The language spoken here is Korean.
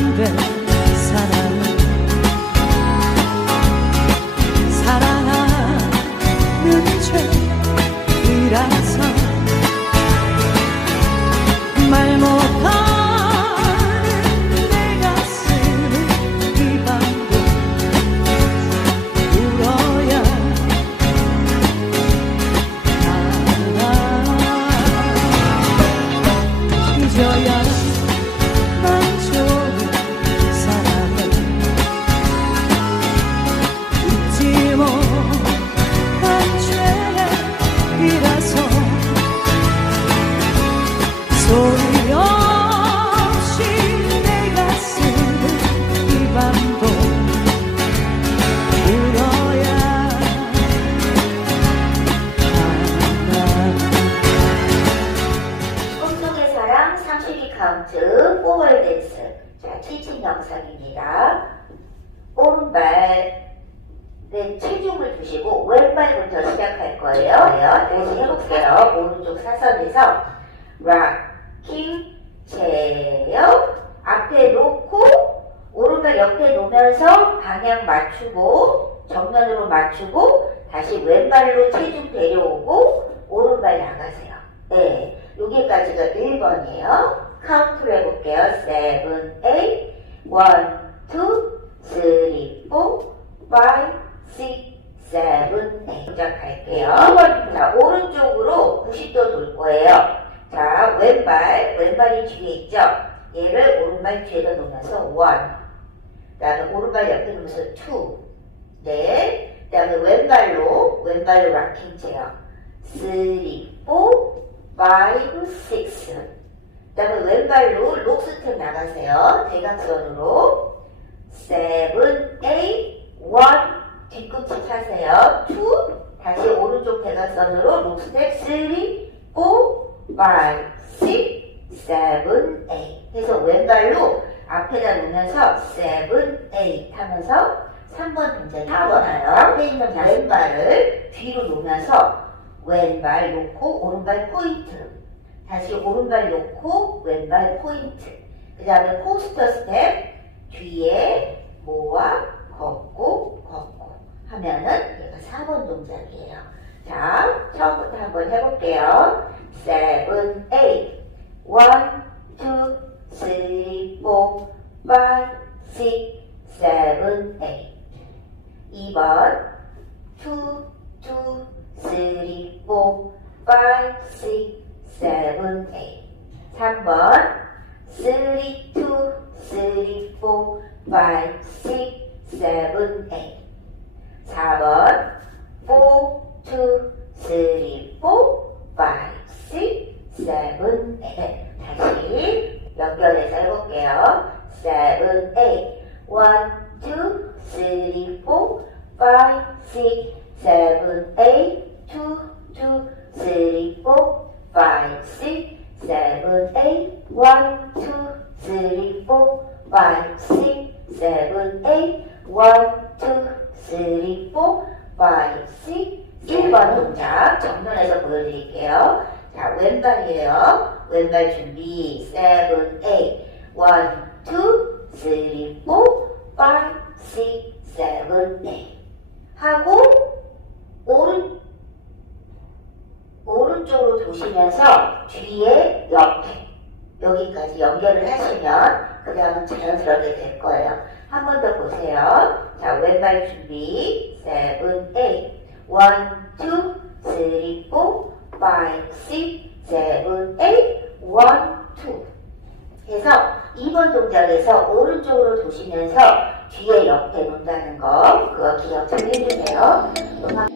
Baby. 자, 티칭 영상입니다. 오른발, 네, 체중을 두시고 왼발부터 시작할 거예요. 다시 해볼게요. 오른쪽 사선에서 락킹, 체어, 앞에 놓고 오른발 옆에 놓으면서 방향 맞추고 정면으로 맞추고 다시 왼발로 체중 데려오고 오른발 나가세요. 네, 여기까지가 1번이에요. 카운트를 해볼게요. 7, 8, 1, 2, 3, 4, 5, 6, 7, 8 시작할게요. 자, 오른쪽으로 90도 돌 거예요. 자, 왼발, 왼발이 뒤에 있죠? 얘를 오른발 뒤에다 놓으면서 1. 그 다음에 오른발 옆에 놓으면서 2. 네. 그 다음에 왼발로, 왼발로 락킹 체어. 3, 4, 5, 6. 그 다음에 왼발로 록스텝 나가세요. 대각선으로. 7, 8, 1. 뒤꿈치 차세요. 2. 다시 오른쪽 대각선으로 록스텝 3, 4, 5, 6, 7, 8. 해서 왼발로 앞에다 놓으면서 7, 8 하면서 3번 동작이 나와요. 앞에 있는 왼발을 뒤로 놓으면서 왼발 놓고 오른발 포인트. 다시 오른발 놓고 왼발 포인트. 그 다음에 포스터 스텝 뒤에 모아 걷고 걷고 하면은 얘가 4번 동작이에요. 자, 처음부터 한번 해볼게요. 7, 8 1, 2, 3, 4, 5, 6, 7, 8 2번 2, 2, 3, 4, 5, 6, 7, 8 3번. 3, 2, 3, 4, 5, 6, 7, 8 4번. 4, 2, 3, 4, 5, 6, 7, 8 다시 연결해서 해볼게요. 7, 8 1, 2, 3, 4, 5, 6, 7, 8 2, 2, 3, 1, 2, 3, 4, 5, 6 1번 동작 정면에서 보여드릴게요. 자, 왼발이에요. 왼발 준비. 7, 8, 1, 2, 3, 4, 5, 6, 7, 8 하고 오른 오른쪽으로 도시면서 뒤에 옆에 여기까지 연결을 하시면 그 다음은 자연스럽게 될 거예요. 한 번 더 보세요. 자, 왼발 준비. 7, 8, 1, 2, 3, 4, 5, 6, 7, 8, 1, 2. 해서 2번 동작에서 오른쪽으로 도시면서 뒤에 옆에 놓는다는 거 그거 기억 좀 해주세요. 음악